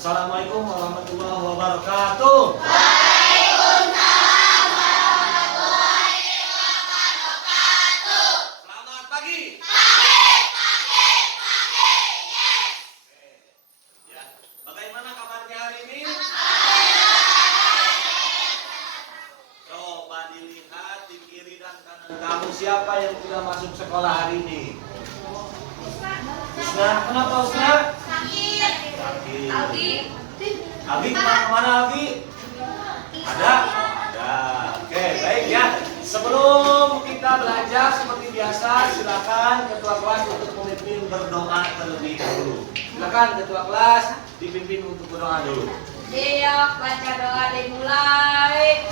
Assalamualaikum warahmatullahi wabarakatuh. Waalaikumsalam warahmatullahi wabarakatuh. Selamat pagi. Yes. Ya, bagaimana kabarnya hari ini? Coba dilihat di kiri dan kanan kamu siapa yang sudah masuk sekolah hari ini? Usna, kenapa Usna? Sakit. Sakit. Abi kemana Abi? Ada? Ada. Oke, baik ya. Sebelum kita belajar seperti biasa, silakan ketua kelas untuk memimpin berdoa terlebih dahulu. Silakan ketua kelas dipimpin untuk berdoa dulu. Yuk, baca doa dimulai.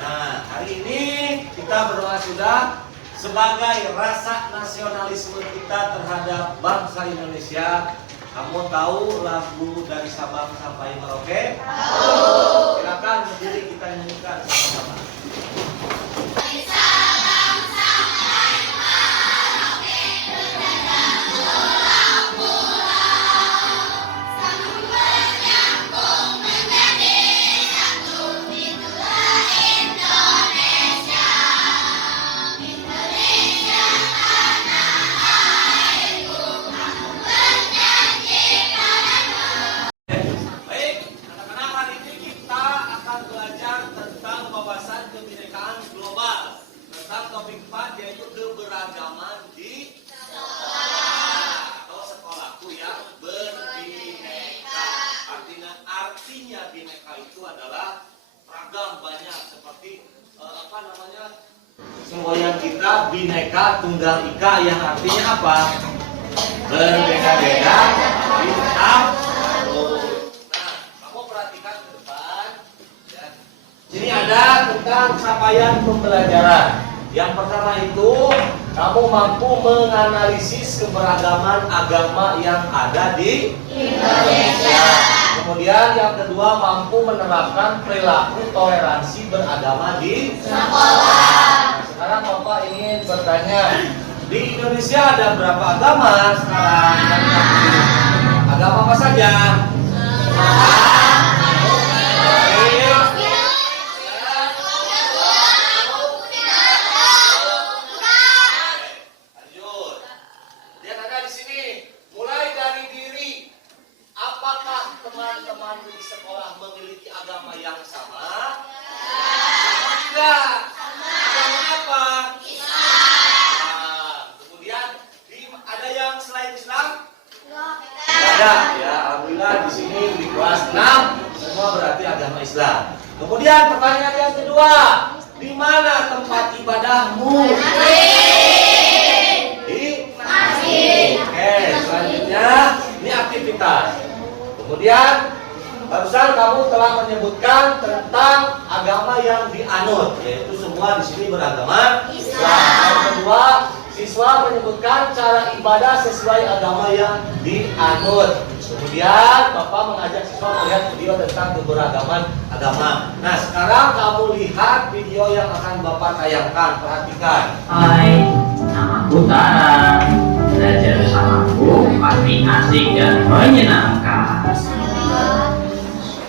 Nah, hari ini kita berdoa sudah sebagai rasa nasionalisme kita terhadap bangsa Indonesia. Kamu tahu lagu dari Sabang sampai Merauke? Tahu. Silakan berdiri kita nyanyikan sama-sama. Baik, anak-anak, hari ini kita akan belajar tentang wawasan kebinekaan global. Tentang topik 4 yaitu keberagaman di sekolah atau sekolahku yang berbineka. Artinya bineka itu adalah ragam, banyak, seperti semboyan kita bineka tunggal ika yang artinya apa? Berbeda-beda tapi tetap satu. Nah, kamu perhatikan ke depan ya. Sini ada tentang capaian pembelajaran. Yang pertama itu kamu mampu menganalisis keberagaman agama yang ada di Indonesia. Kemudian yang kedua mampu menerapkan perilaku toleransi beragama di sekolah. Nah, sekarang Bapak ingin bertanya, di Indonesia ada berapa agama sekarang? Agama apa saja? Lanjut. Lihat ada di sini. Mulai dari diri. Apakah teman-teman di sekolah memiliki agama yang sama? Sama tidak? Agama apa? Kemudian ada yang selain Islam? Ada ya, alhamdulillah di sini di kelas 6 semua berarti agama Islam. Kemudian pertanyaan yang kedua, di mana tempat ibadahmu? Di masjid. Oke, selanjutnya ini aktivitas. Kemudian barusan kamu telah menyebutkan tentang agama yang dianut, yaitu semua di sini beragama Islam. Yang kedua, siswa menyebutkan cara ibadah sesuai agama yang dianut. Kemudian Bapak mengajak siswa melihat video tentang keberagaman agama. Nah, sekarang kamu lihat video yang akan Bapak tayangkan. Perhatikan. Hai, namaku Tara. Belajar bersamaku pasti asik dan menyenangkan.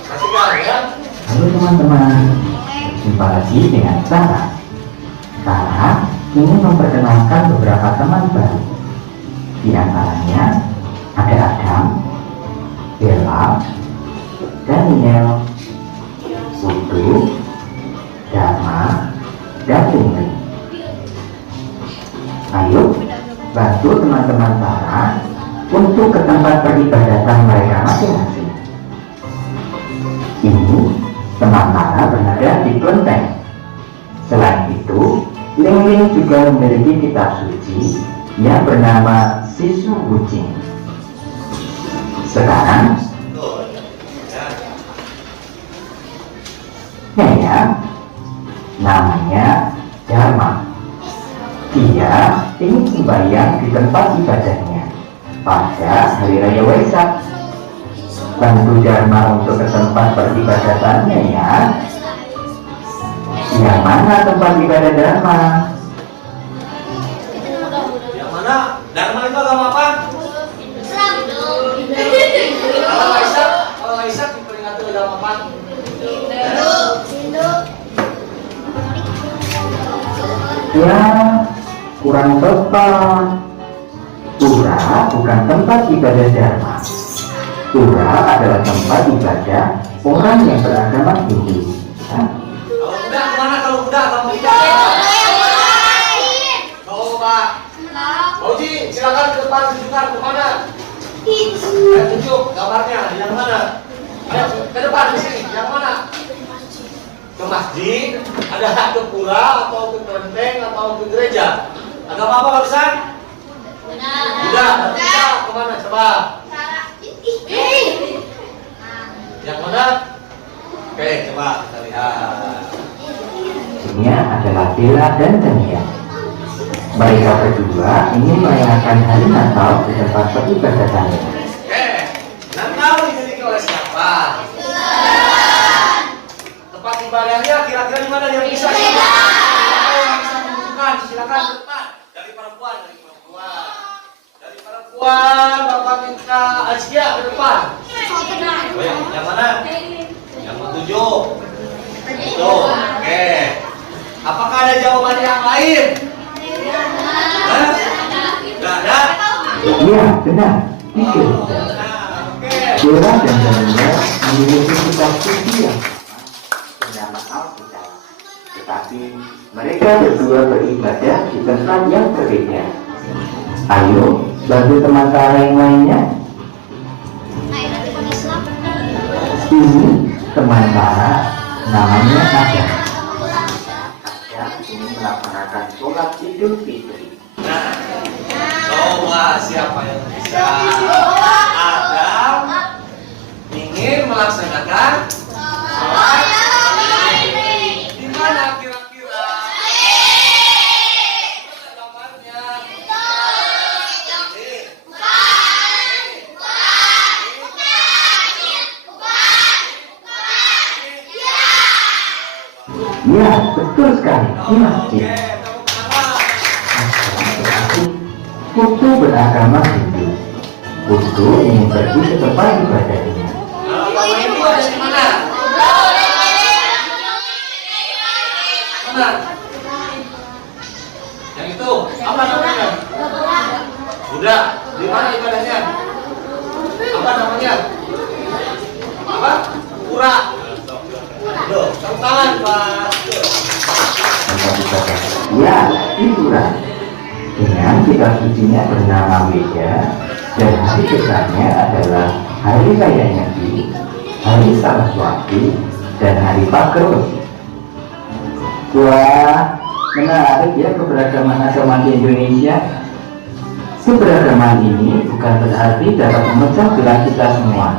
Perhatikan ya. Halo teman-teman, jumpa lagi dengan Tara. Tara ingin memperkenalkan beberapa teman baru. Di antaranya ada Adam, Bella, Daniel, Putu, Dharma, dan Lingri. Ayo, bantu teman-teman Tara untuk ke tempat peribadatan mereka masing-masing. Ini Teman-teman berada di kelenteng. Selain itu, Ling-Ling juga memiliki kitab suci yang bernama Sisu Wuching. Sekarang, Tuh. Ya. Nyonya namanya Dharma. Dia ingin sembahyang di tempat ibadahnya pada hari raya Waisak. Bantu Dharma untuk ke tempat peribadatannya ya. Yang mana tempat ibadah Dharma? Yang mana? Dharma itu agama apa? Kalau Waisak diperingati agama apa? Ya, kurang tepat. Pura bukan tempat ibadah Dharma. Pura adalah tempat ibadah orang yang beragama Hindu. Ya. Kalau kuda, kalau kuda. Coba. Oji, silakan ke depan tunjukkan ke mana. Tunjuk gambarnya, yang mana? Ayo, ke depan di sini, yang mana? Ke masjid, ada ke pura atau ke kelenteng atau ke gereja? Agama apa barusan? Kuda, kuda kemana? Coba. Yang mana? Oke, coba kita lihat. Ini adalah Bella dan Daniel. Mereka berdua ingin merayakan hari Natal di tempat peribadatannya. Oke, Natal dimiliki oleh siapa? Tempat ibadahnya kira-kira di mana yang bisa? Siapa yang bisa menunjukkan? Silakan ke depan. Dari perempuan. Bapak minta Azkia ke depan. Oh, yang mana? Yang ketujuh. Tuh, oke. Apakah ada jawaban yang lain? Hah? Nggak ada? Iya, benar. Itu. Nah, oke. Bella dan Daniel memiliki kitab suci yang bernama Alkitab. Tetapi mereka berdua beribadah di tempat yang berbeda. Ayo, bantu teman Tara yang lainnya. Ini teman Tara namanya Adam. Adam ingin melaksanakan sholat Idul Fitri. Nah, coba siapa yang bisa? Adam ingin melaksanakan sholat di mana kira-kira? Gambarnya. Ini. Ya, betul sekali. Di masjid. Oke, tepuk tangan. Putu beragama Hindu. Putu ingin pergi ke tempat ibadahnya. Kalau itu ada di mana? Mana? Yang itu apa namanya? Buddha. Di mana ibadahnya? Apa namanya? Apa? Pura. Loh, tepuk tangan, Pak. Tempat ibadah. Ya, hiburan. Dengan kitab sucinya bernama Weda dan hari besarnya adalah hari raya Nyepi, hari Saraswati, dan hari Pagerwesi. Wah, menarik ya keberagaman agama di Indonesia. Keberagaman ini bukan berarti dapat memecah belah kita semua,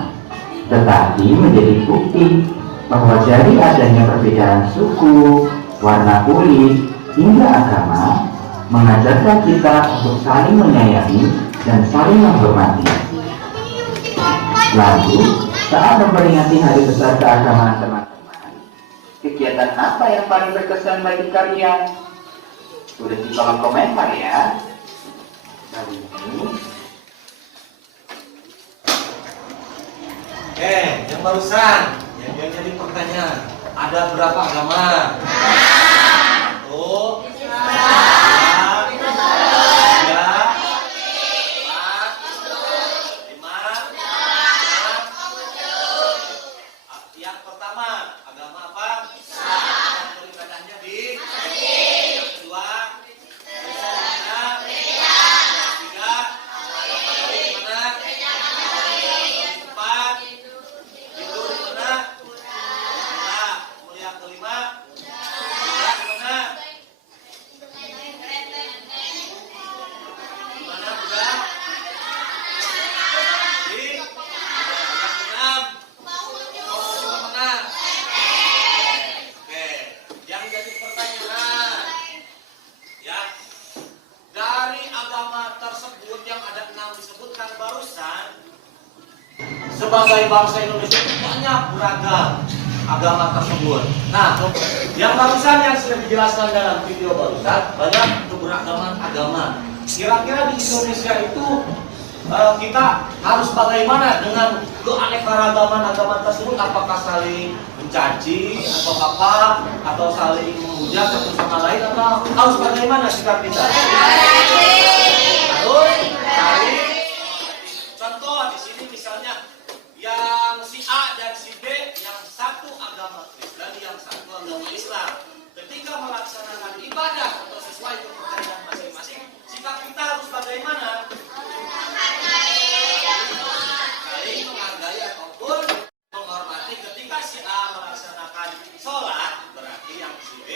tetapi menjadi bukti bahwa dari adanya perbedaan suku, warna kulit, hingga agama mengajarkan kita untuk saling menyayangi dan saling menghormati. Lalu, saat memperingati hari besar keagamaan teman-teman, kegiatan apa yang paling berkesan bagi kalian? Tulis di kolom komentar ya. Kali ini, Yang barusan yang jadi pertanyaan, ada berapa agama? Satu, dua, tiga, empat, lima, enam. Yang pertama agama apa? Ibadahnya di. Yang kedua, mana? Tiga, mana? Empat, itu di mana? Nah, barusan, sebagai bangsa Indonesia itu banyak beragam agama tersebut. Nah, yang barusan yang sudah dijelaskan dalam video barusan, banyak keberagaman agama. Kira-kira di Indonesia itu kita harus bagaimana dengan keanekaragaman agama tersebut? Apakah saling mencaci atau apa, atau saling menghujat satu sama lain, atau harus bagaimana sikap kita? Harus saling. Contoh di sini misalnya yang si A dan si B, yang satu agama Kristen, yang satu agama Islam. Ketika melaksanakan ibadah atau sesuai kepercayaan masing-masing, sikap kita harus bagaimana? Saling menghargai ataupun menghormati. Ketika si A melaksanakan sholat, berarti yang si B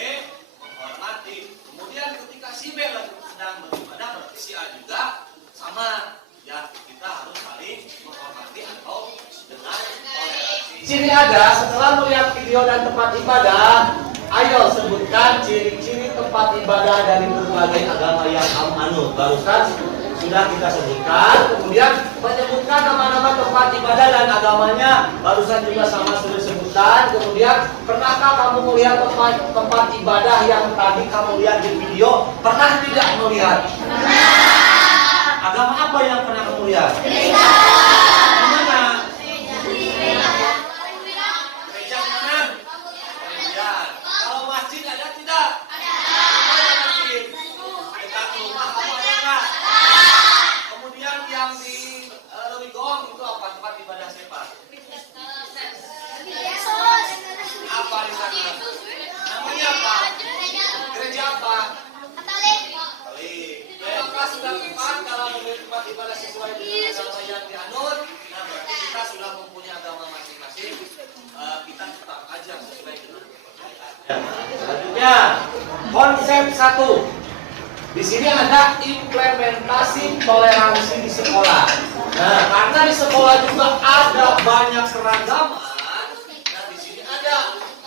menghormati. Kemudian ketika si B sedang beribadah, berarti si A juga sama. Ya, kita harus saling menghormati atau dengan toleransi. Sini ada, setelah melihat video dan tempat ibadah, ayo sebutkan ciri-ciri tempat ibadah dari berbagai agama yang kamu anut. Barusan sudah kita sebutkan, kemudian menyebutkan nama-nama tempat ibadah dan agamanya, barusan juga sama sudah disebutkan. Kemudian, pernahkah kamu melihat tempat ibadah yang tadi kamu lihat di video? Pernah tidak melihat? Agama apa yang pernah kamu lihat? Di mana? Gereja mana? Gereja. Kalau masjid ada tidak? Ada masjid. Dekat rumah kamu ada nggak? Kemudian yang di Lewigong itu apa? Tempat ibadah siapa? Apa di sana? Namanya apa? Gereja apa? Katolik. Apakah sudah tepat kalau memilih tempat ibadah sesuai dengan agama yang dianut? Nah, berarti kita sudah mempunyai agama masing-masing. Kita tetap aja sesuai dengan kepercayaan. Selanjutnya, konsep 1. Di sini ada implementasi toleransi di sekolah. Nah, karena di sekolah juga ada banyak keragaman. Nah, di sini ada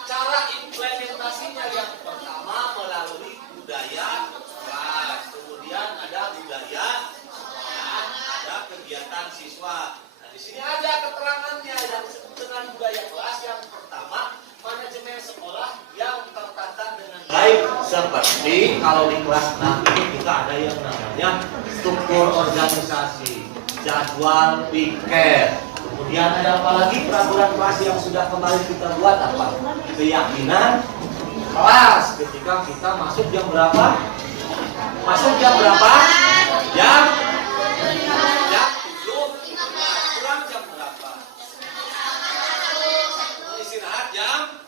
cara implementasinya. Yang pertama melalui budaya kelas. Kemudian ada budaya sekolah, ada kegiatan siswa. Nah, di sini ada keterangannya yang disebut dengan budaya kelas. Yang pertama, manajemen sekolah yang tertata dengan baik, seperti kalau di kelas 6 itu kita ada yang namanya struktur organisasi, jadwal piket. Kemudian ada apa lagi? Peraturan kelas yang sudah kembali kita buat apa? Keyakinan kelas. Ketika kita masuk jam berapa? Masuk jam berapa? Jam 7. Pulang jam berapa? Istirahat jam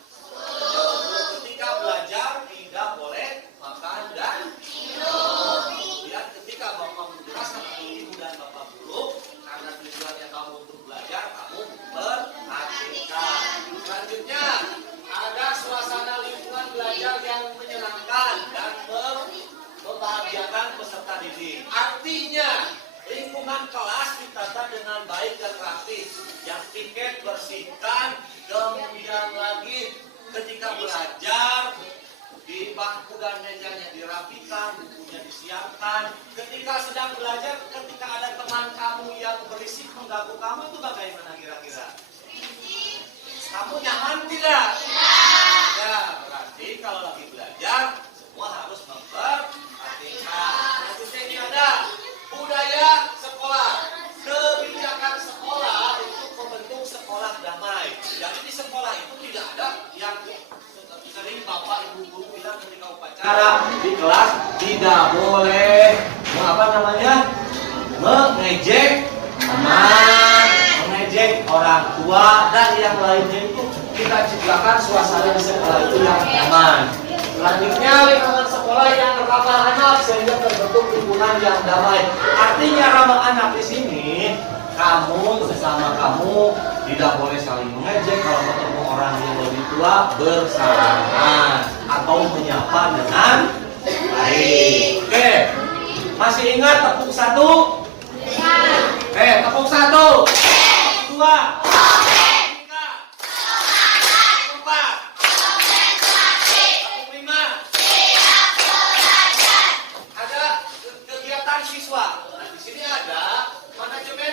10. Ketika belajar tidak boleh makan dan minum. Kemudian ketika bapak menjelaskan atau ibu dan bapak guru, karena tujuannya kamu untuk belajar, kamu perhatikan. Selanjutnya ada suasana lingkungan belajar yang menyenangkan dan membahagiakan peserta didik. Artinya lingkungan kelas ditata dengan baik dan rapi. Yang piket bersihkan. Kemudian lagi ketika belajar di bangku dan mejanya dirapikan, bukunya disiapkan. Ketika sedang belajar, ketika ada teman kamu yang berisik mengganggu kamu, itu bagaimana kira-kira? Kamu nyaman tidak? Ya, berarti kalau lagi belajar semua harus memperhatikan. Selanjutnya ini ada budaya sekolah. Kebijakan sekolah untuk membentuk sekolah damai. Jadi di sekolah itu tidak ada yang sering bapak ibu guru bilang ketika upacara di kelas tidak boleh mengejek teman, mengejek orang tua dan yang lainnya. Itu kita ciptakan suasana di sekolah itu yang nyaman. Selanjutnya lingkungan sekolah yang ramah anak sehingga terbentuk lingkungan yang damai. Artinya ramah anak di sini, kamu sesama kamu tidak boleh saling mengejek. Kalau ketemu orang yang lebih tua, bersalaman atau menyapa dengan baik. Oke, masih ingat tepuk 1? Tepuk 1, 2, 3, 4. Ada kegiatan siswa. Nah, di sini ada manajemen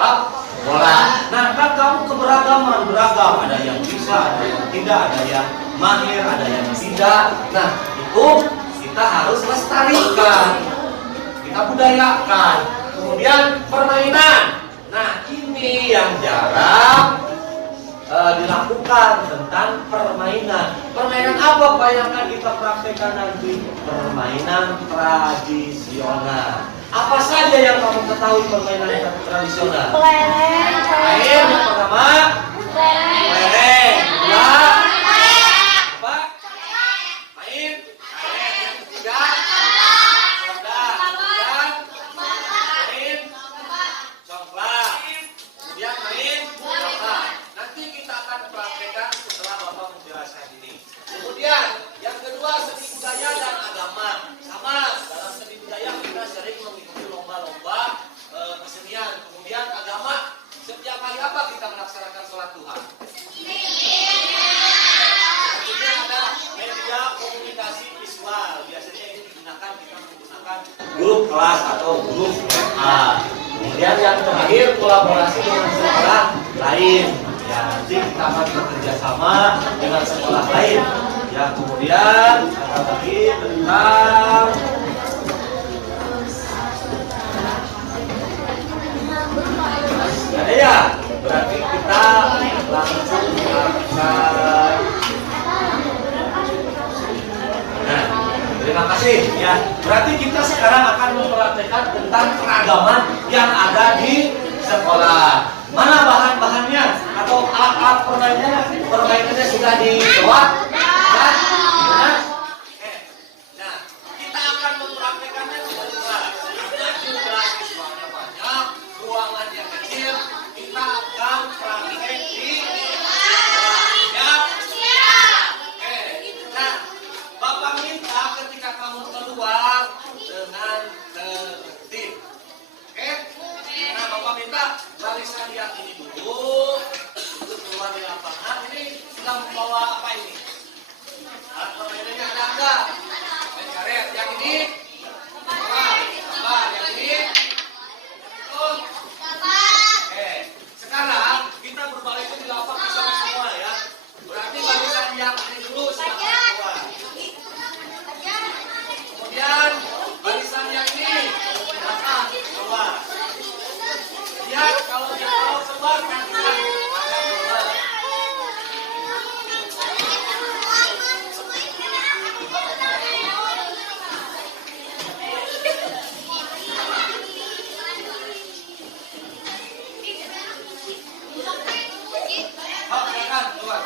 sepak bola. Nah, kan kamu keberagaman, beragam. Ada yang bisa, ada yang tidak, ada yang mahir, ada yang tidak. Nah, itu kita harus lestarikan, kita budayakan. Kemudian permainan. Nah, ini yang jarang dilakukan tentang permainan. Permainan apa Pak yang akan kita praktekkan nanti? Permainan tradisional. Apa saja yang kamu ketahui permainan tradisional? Kelereng. Main yang pertama, kelereng. Dua, apa? Main. Yang ketiga, roda. Kemudian main coklat. Kemudian main coklat. Nanti kita akan praktekkan setelah Bapak menjelaskan ini. Kemudian yang kedua, seni budaya dan agama. Sama, dalam seni budaya kita sering mengikuti lomba-lomba kesenian. Kemudian agama, setiap hari apa kita melaksanakan sholat Tuhan? Selanjutnya ada media komunikasi visual. Biasanya ini digunakan, kita menggunakan grup kelas atau grup WA. Kemudian yang terakhir, kolaborasi dengan sekolah lain. Ya, nanti kita akan bekerja sama dengan sekolah lain. Ya, kemudian ada lagi tentang ada ya, berarti kita langsung akan. Nah, terima kasih ya. Berarti kita sekarang akan mempraktekkan tentang keragaman yang ada di sekolah. Mana bahan-bahannya atau alat-alat permainannya sudah dibawa? Sudah? Nah, kita akan mempraktekannya dengan jelas. Karena jumlah siswanya banyak, ruangannya kecil, kita akan praktek di sekolah. Ya? Oke. Nah, Bapak minta ketika kamu keluar dengan tertib. Oke? Nah, Bapak minta barisan yang ini dulu, itu keluar di lapangan. Ini sudah membawa apa ini? Alat permainannya ada enggak? Main karet. Yang ini? Apa? Yang ini? Betul? Oke. Sekarang kita berbalik di lapangan sama semua ya. Berarti barisan yang ini dulu sudah keluar. Kemudian barisan yang ini datang keluar. Lihat kalau keluar kan akan keluar. Silakan keluar.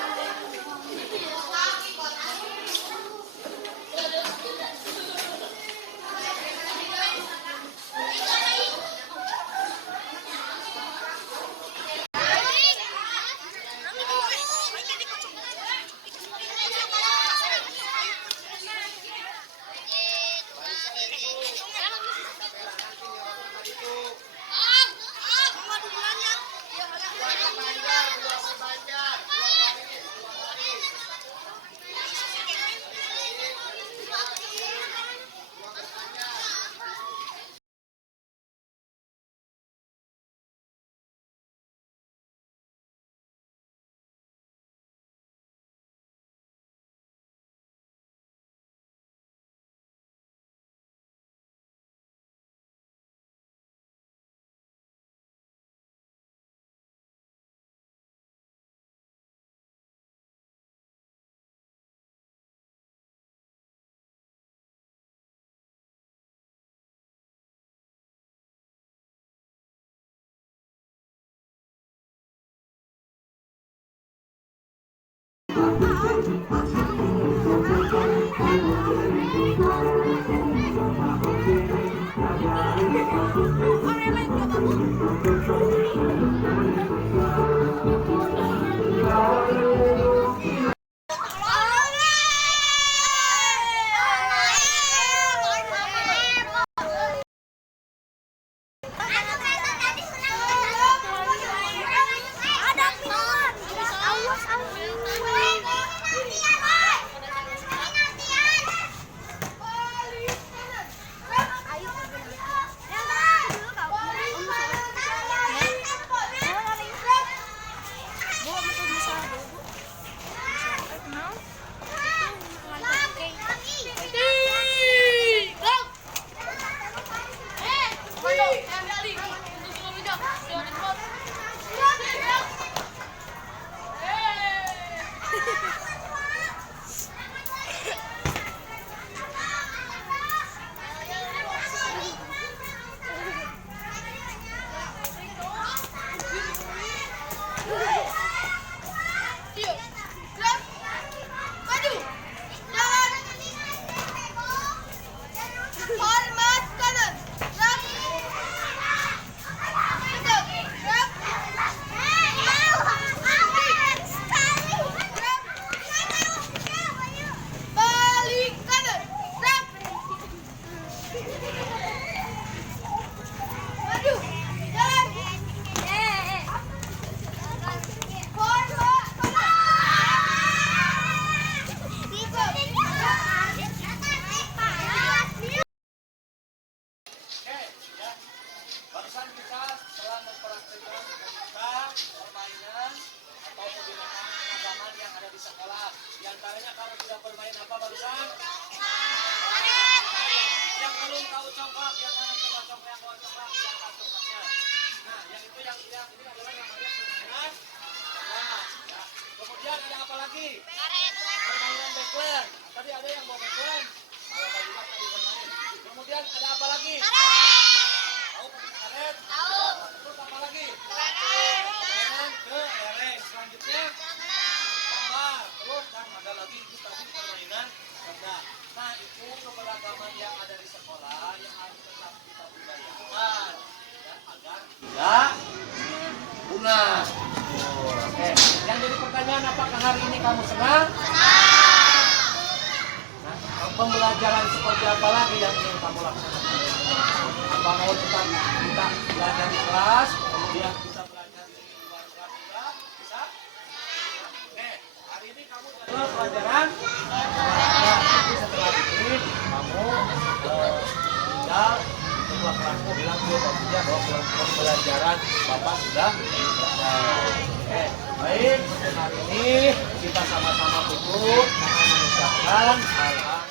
coklat yang mana? Coba coklat yang bawa coklat, siapa coklatnya? Nah, yang itu yang lihat ini adalah yang namanya permainan. Nah, ya. Kemudian ada apa lagi? Permainan backland. Tadi ada yang bawa backland. Kalau tadi kan tadi bermain. Kemudian ada apa lagi? Tahu karet? Tahu. Terus apa lagi? Permainan kelereng. Selanjutnya gambar. Terus dan ada lagi itu tadi permainan benda. Nah, itu keberagaman yang ada di sekolah yang harus tetap kita budayakan ya, agar tidak punah. Oke. Yang jadi pertanyaan, apakah hari ini kamu senang? Nah, pembelajaran seperti apa lagi yang ingin kamu laksanakan? Apa mau tetap kita belajar di kelas, kemudian kita belajar di luar kelas juga? Bisa? Oke, hari ini kamu adalah pelajaran. Nah, nanti setelah ini kamu tinggal ketua kelasmu bilang ke Pak Puja bahwa pembelajaran Bapak sudah selesai. Oke, baik. Hari ini kita sama-sama tutup mengucapkan alhamdulillah.